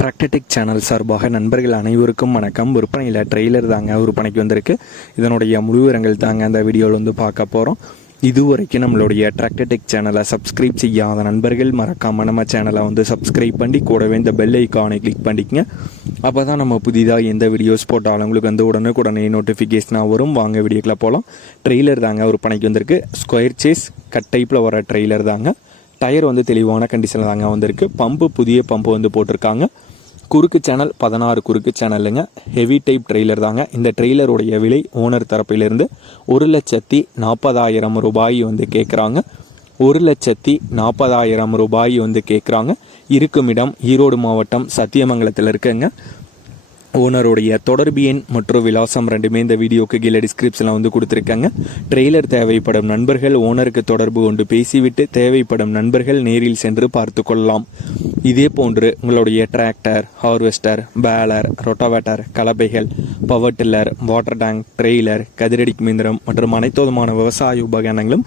Tractor Tech channel சார்பாக நண்பர்கள் அனைவருக்கும் வணக்கம். விற்பனையில் ட்ரெய்லர் தாங்க விற்பனைக்கு வந்திருக்கு. இதனுடைய முழுவிரங்கள் தாங்க அந்த வீடியோவில் வந்து பார்க்க போகிறோம் இதுவரைக்கும் நம்மளுடைய டிராக்டர்டெக் சேனலை சப்ஸ்கிரைப் செய்யாத நண்பர்கள் மறக்காமல் நம்ம சேனலை வந்து சப்ஸ்கிரைப் பண்ணி கூடவே இந்த பெல் ஐக்கானை கிளிக் பண்ணிக்கங்க. அப்போ தான் நம்ம புதிதாக எந்த வீடியோஸ் போட்டாலும் உங்களுக்கு வந்து உடனுக்குடனே நோட்டிஃபிகேஷனாக வரும். வாங்க வீடியோக்கில் போகலாம் ட்ரெய்லர் தாங்க விற்பனைக்கு வந்திருக்கு. ஸ்கொயர் சேஸ் கட் டைப்பில் வர ட்ரெய்லர் தாங்க. டயர் வந்து தெளிவான கண்டிஷனில் தாங்க வந்திருக்கு. பம்பு புதிய பம்பு வந்து போட்டிருக்காங்க. குறுக்கு சேனல் பதினாறு குறுக்கு சேனலுங்க ஹெவி டைப் ட்ரெய்லர் தாங்க. இந்த ட்ரெய்லருடைய விலை ஓனர் தரப்பிலிருந்து ஒரு லட்சத்தி நாற்பதாயிரம் ரூபாய் வந்து கேட்குறாங்க ஒரு லட்சத்தி நாற்பதாயிரம் ரூபாய் வந்து கேட்குறாங்க இருக்குமிடம் ஈரோடு மாவட்டம் சத்தியமங்கலத்தில் இருக்குங்க. ஓனருடைய தொடர்பு எண் மற்றும் விலாசம் ரெண்டுமே இந்த வீடியோக்கு கீழே டிஸ்கிரிப்ஷனில் வந்து கொடுத்துருக்காங்க. ட்ரெய்லர் தேவைப்படும் நண்பர்கள் ஓனருக்கு தொடர்பு கொண்டு பேசிவிட்டு தேவைப்படும் நண்பர்கள் நேரில் சென்று பார்த்து கொள்ளலாம். இதே போன்று உங்களுடைய tractor harvester baler rotavator கலப்பைகள் power tiller water tank trailer கதிரடி மிந்திரம் மற்றும் அனைத்து விதமான விவசாய உபகரணங்களும்